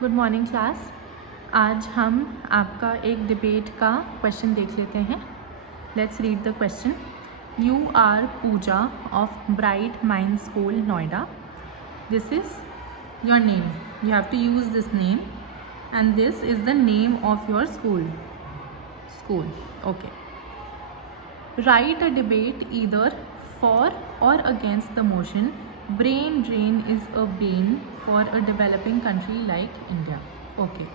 Good morning class. आज हम आपका एक डिबेट का क्वेश्चन देख लेते हैं। Let's read the question. You are Pooja of bright mind school Noida. This is your name, you have to use this name, and this is the name of your school. Okay, write a debate either for or against the motion brain drain is a bane for a developing country like India. Okay,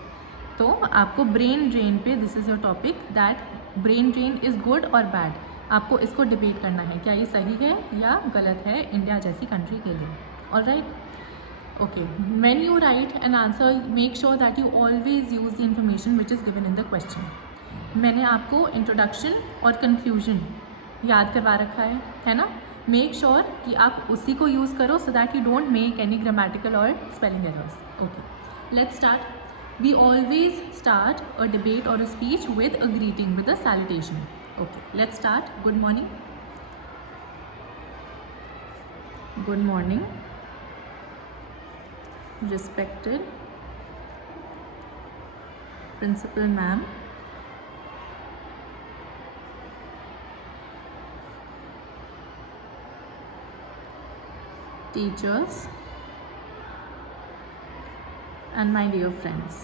तो आपको brain drain पे, this is your topic, that brain drain is good और bad, आपको इसको debate करना है क्या ये सही है या गलत है इंडिया जैसी कंट्री के लिए। Alright, okay, when you write an answer make sure that you always use the information which is given in the question. मैंने आपको इंट्रोडक्शन और कंक्लूजन याद करवा रखा है ना। मेक श्योर कि आप उसी को यूज़ करो so that you don't make any grammatical or spelling errors. Okay, let's start. We always start a debate or a speech with a greeting, with a salutation. Okay, let's start. Good morning. Good morning respected principal ma'am, teachers and my dear friends.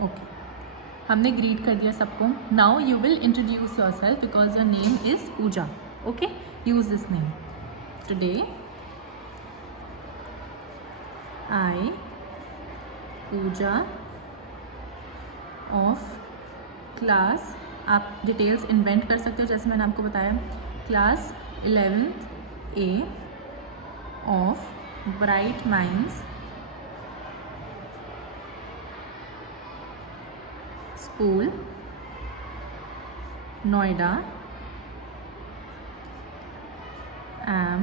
Okay, हमने greet कर दिया सबको। Now you will introduce yourself because your name is Pooja. Okay, use this name. Today I Pooja of class, आप details invent कर सकते हो जैसे मैंने आपको बताया, class 11th A of bright minds school Noida, am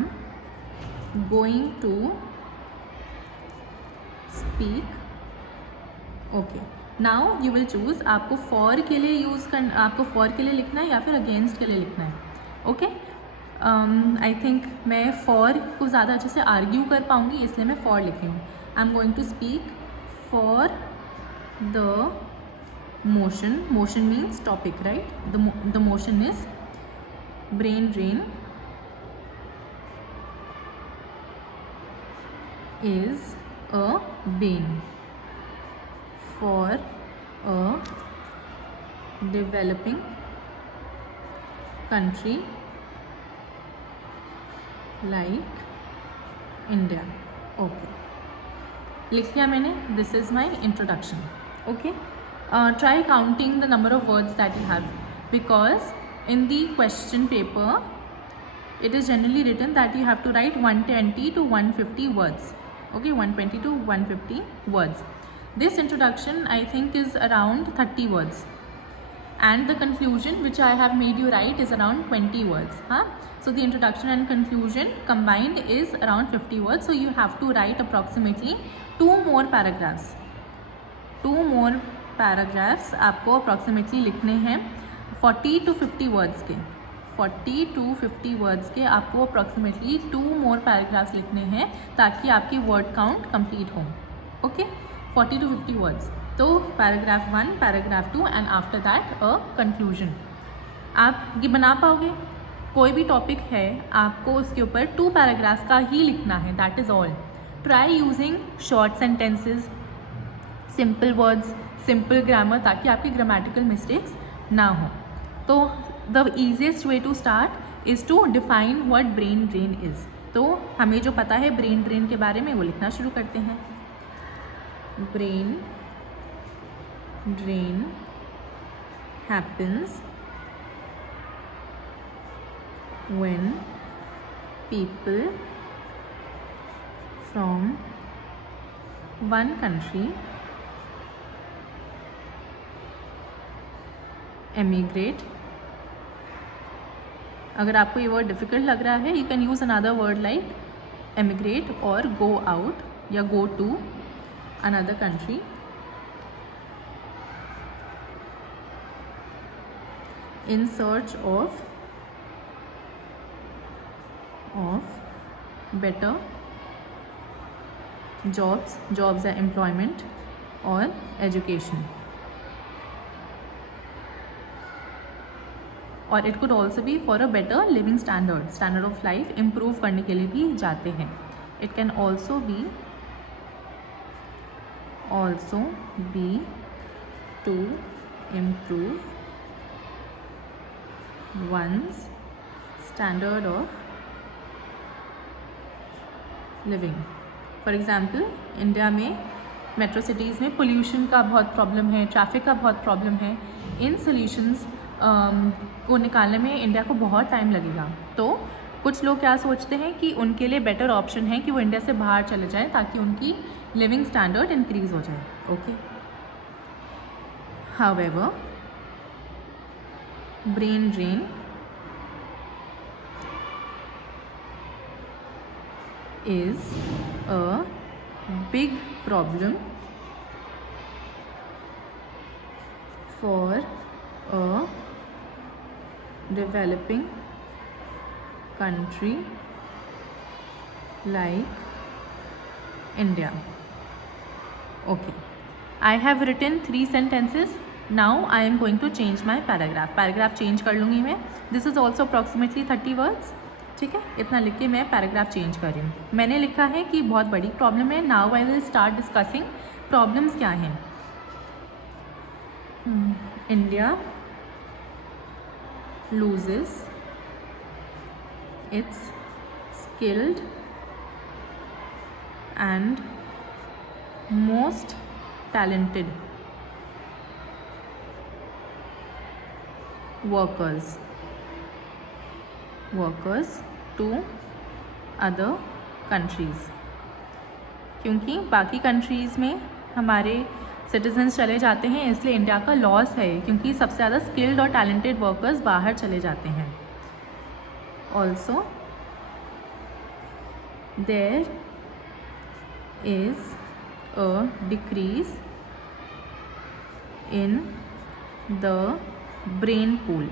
going to speak. Okay, now you will choose आपको for के लिए आपको for के लिए लिखना है या फिर against के लिए लिखना है। ओके, आई थिंक मैं for को ज़्यादा अच्छे से आर्ग्यू कर पाऊँगी इसलिए मैं for लिखी हूँ। I am going to speak for the motion means topic, right? The motion is brain drain is a bane for a developing country like India. Okay, लिख लिया मैंने। This is my introduction. Okay, try counting the number of words that you have, because in the question paper it is generally written that you have to write 120 to 150 words. Okay, 120 to 150 words. This introduction I think is around 30 words, and the conclusion which I have made you write is around 20 words. So the introduction and conclusion combined is around 50 words, so you have to write approximately 2 more paragraphs. 2 more paragraphs आपको approximately लिखने हैं 40 to 50 words के। 40 to 50 words के आपको approximately 2 मोर paragraphs लिखने हैं ताकि आपकी वर्ड काउंट कंप्लीट हो। Okay, 40 to 50 words. तो paragraph 1, paragraph 2 and after that a conclusion. आप ये बना पाओगे? कोई भी टॉपिक है आपको उसके ऊपर 2 पैराग्राफ्स का ही लिखना है, that is all. Try using short sentences, simple words, simple grammar, ताकि आपकी ग्रामेटिकल मिस्टेक्स ना हो। तो the easiest way to start is to define what brain drain is. तो हमें जो पता है ब्रेन ड्रेन के बारे में वो लिखना शुरू करते हैं। Brain drain happens when people from one country emigrate. अगर आपको ये वर्ड डिफ़िकल्ट लग रहा है, you can use another word like emigrate और go out या go to another country in search of of better jobs या एम्प्लॉयमेंट और एजुकेशन, और it could also be for a better living standard of life improve करने के लिए भी जाते हैं. It can also be to improve one's standard of living. For example India में मेट्रो सिटीज़ में पोल्यूशन का बहुत प्रॉब्लम है, ट्रैफिक का बहुत प्रॉब्लम है. इन सोल्यूशंस को निकालने में इंडिया को बहुत टाइम लगेगा. तो कुछ लोग क्या सोचते हैं कि उनके लिए बेटर ऑप्शन है कि वो इंडिया से बाहर चले जाएं ताकि उनकी लिविंग स्टैंडर्ड इंक्रीज़ हो जाए. Okay, however brain drain is a big problem for a developing country like India. Okay, I have written 3 sentences. Now I am going to change my paragraph change कर लूँगी मैं. This is also approximately 30 words. ठीक है, इतना लिख के मैं paragraph change कर रही हूँ. मैंने लिखा है कि बहुत बड़ी प्रॉब्लम है. Now I will start discussing problems क्या हैं. India loses its skilled and most talented workers to other countries. क्योंकि बाकी कंट्रीज़ में हमारे सिटीजन्स चले जाते हैं, इसलिए इंडिया का लॉस है क्योंकि सबसे ज़्यादा स्किल्ड और टैलेंटेड वर्कर्स बाहर चले जाते हैं. Also there is a decrease in the brain pool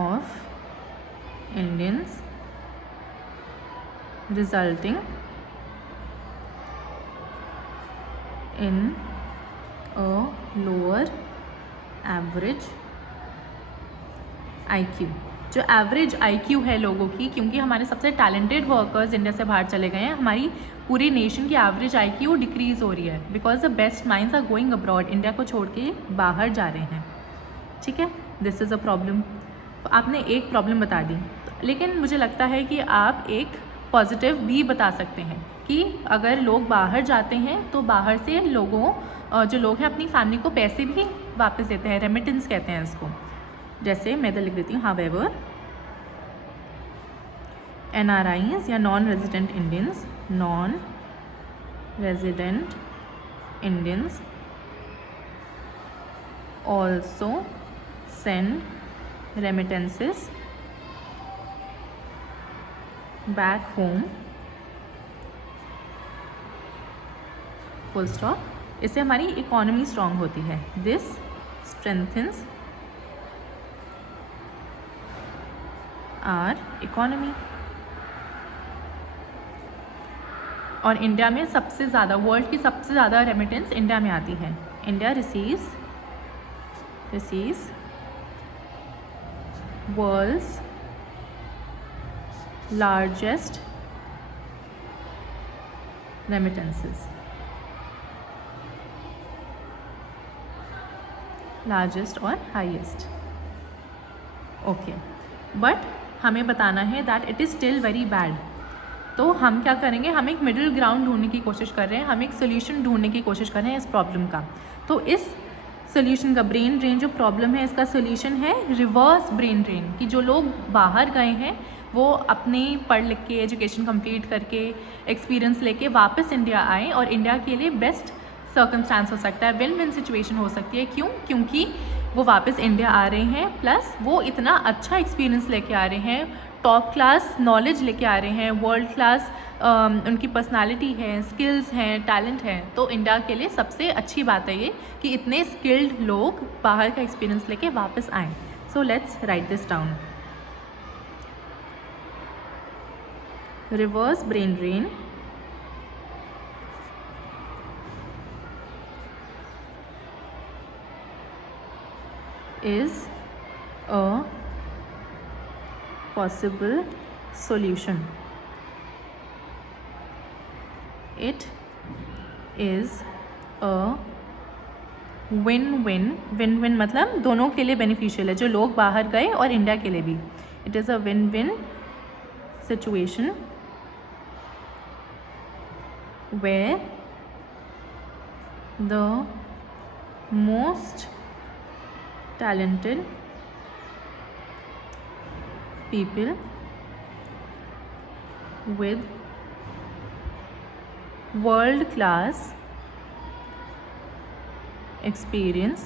of Indians, resulting in a lower average IQ. जो एवरेज IQ है लोगों की, क्योंकि हमारे सबसे टैलेंटेड वर्कर्स इंडिया से बाहर चले गए हैं, हमारी पूरी नेशन की एवरेज IQ डिक्रीज़ हो रही है because the best minds are going abroad. India को छोड़ के बाहर जा रहे हैं. ठीक है, दिस इज़ अ प्रॉब्लम. आपने एक प्रॉब्लम बता दी, लेकिन मुझे लगता है कि आप एक पॉजिटिव भी बता सकते हैं कि अगर लोग बाहर जाते हैं तो बाहर से जो लोग हैं अपनी फैमिली को पैसे भी वापस देते हैं. रेमिटेंस कहते हैं इसको. जैसे मैं इधर लिख देती हूँ, हाउएवर NRIs या non resident Indians also send remittances back home, full stop. इससे हमारी इकोनॉमी स्ट्रांग होती है. This strengthens our economy. और इंडिया में सबसे ज़्यादा, वर्ल्ड की सबसे ज़्यादा रेमिटेंस इंडिया में आती है. India receives world's largest remittances, largest और हाईएस्ट. ओके, बट हमें बताना है that it is still very bad. तो हम क्या करेंगे, हम एक मिडिल ग्राउंड ढूंढने की कोशिश कर रहे हैं, हम एक सोल्यूशन ढूंढने की कोशिश कर रहे हैं इस प्रॉब्लम का. तो इस सोल्यूशन का, ब्रेन ड्रेन जो प्रॉब्लम है, इसका सोल्यूशन है रिवर्स ब्रेन ड्रेन. कि जो लोग बाहर गए हैं वो अपने पढ़ लिख के, एजुकेशन कंप्लीट करके, एक्सपीरियंस लेके वापस इंडिया आए और इंडिया के लिए बेस्ट सर्कमस्टांस हो सकता है, विन विन सिचुएशन हो सकती है. क्यों? क्योंकि वो वापस इंडिया आ रहे हैं, प्लस वो इतना अच्छा एक्सपीरियंस लेके आ रहे हैं, टॉप क्लास नॉलेज लेके आ रहे हैं, वर्ल्ड क्लास उनकी पर्सनालिटी है, स्किल्स हैं, टैलेंट है. तो इंडिया के लिए सबसे अच्छी बात है ये कि इतने स्किल्ड लोग बाहर का एक्सपीरियंस लेके वापस आएँ. So let's write this down. Reverse brain drain is a possible solution. It is a win-win. Win-win मतलब दोनों के लिए बेनिफिशियल है, जो लोग बाहर गए और इंडिया के लिए भी. It is a win-win situation where the most talented people with world-class experience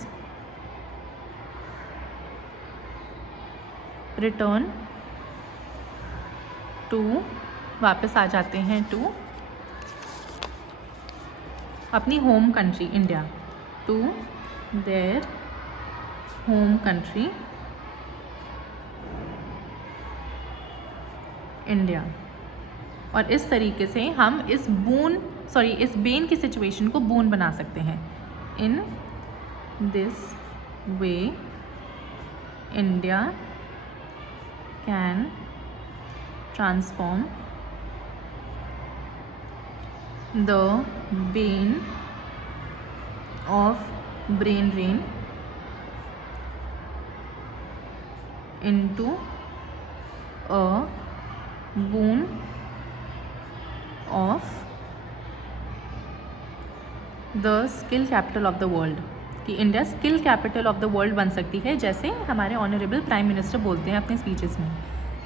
return to, वापस आ जाते हैं टू अपनी home country India, to their home country India. और इस तरीके से हम इस बेन की सिचुएशन को बून बना सकते हैं. In this way India can transform the bane of brain drain into a boon of the skill capital of the world. कि India skill capital of the world बन सकती है, जैसे हमारे ऑनरेबल प्राइम मिनिस्टर बोलते हैं अपने स्पीचेस में,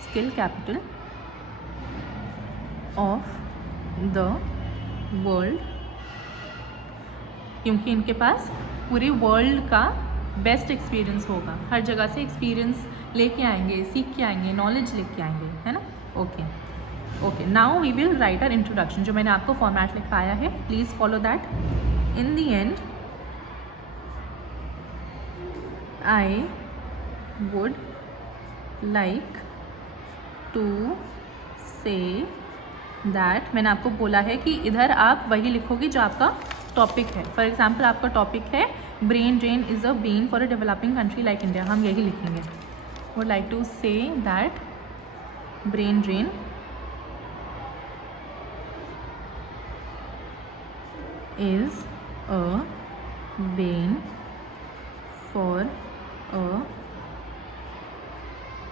skill capital of the world, क्योंकि इनके पास पूरे वर्ल्ड का बेस्ट एक्सपीरियंस होगा. हर जगह से एक्सपीरियंस लेके आएंगे, सीख के आएंगे, नॉलेज लेके आएंगे, है ना. Okay now we will write our introduction, जो मैंने आपको फॉर्मेट लिखाया है. Please follow that. In the end I would like to say that, मैंने आपको बोला है कि इधर आप वही लिखोगे जो आपका टॉपिक है. फॉर एग्जाम्पल आपका टॉपिक है brain drain is a bane for a developing country like India, हम यही लिखेंगे. Would like to say that brain drain is a bane for a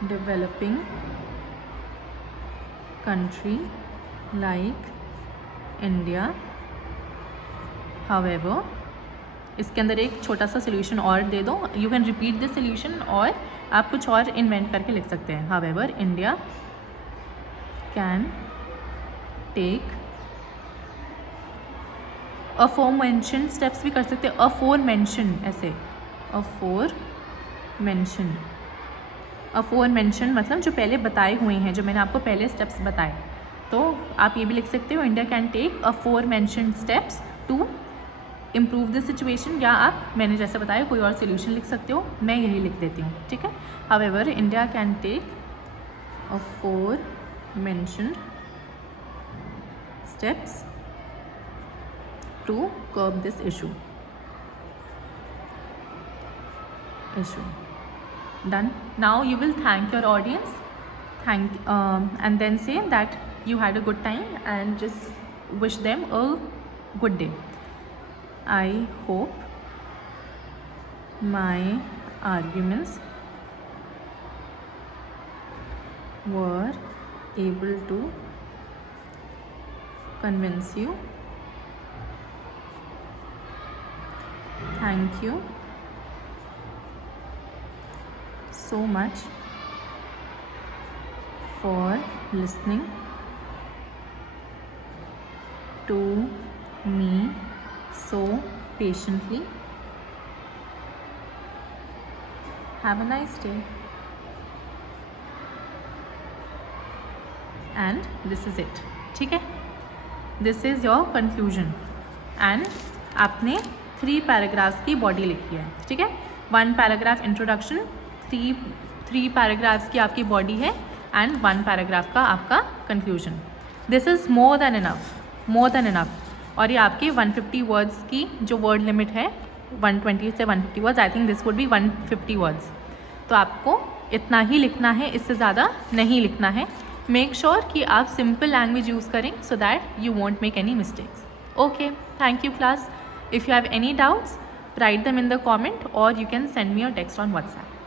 developing country like India. However, इसके अंदर एक छोटा सा सोल्यूशन और दे दो. You can repeat this solution और आप कुछ और इन्वेंट करके लिख सकते हैं. However, India can take aforementioned steps भी कर सकते हैं. aforementioned ऐसे aforementioned मतलब जो पहले बताए हुए हैं, जो मैंने आपको पहले स्टेप्स बताए. तो आप ये भी लिख सकते हो, India can take aforementioned steps to improve the situation, या आप मैंने जैसे बताया कोई और सोल्यूशन लिख सकते हो. मैं यही लिख देती हूँ, ठीक है. However India can take aforementioned steps to curb this issue. Done. Now you will thank your audience, and then say that you had a good time and just wish them a good day. I hope my arguments were able to convince you. Thank you so much for listening to me so patiently. Have a nice day. And this is it. ठीक है? This is your conclusion. And आपने 3 paragraphs की body लिखी है. ठीक है? 1 paragraph introduction, three paragraphs की आपकी बॉडी है एंड 1 पैराग्राफ का आपका conclusion. This is more than enough. और ये आपके 150 वर्ड्स की जो वर्ड लिमिट है 120 से 150 words, I think this would be 150 words. तो आपको इतना ही लिखना है, इससे ज़्यादा नहीं लिखना है. मेक श्योर कि आप सिंपल लैंग्वेज यूज़ करें सो that you want make any mistakes. Okay, thank you class. If you have any doubts, write them in the comment or you can send me a text on WhatsApp.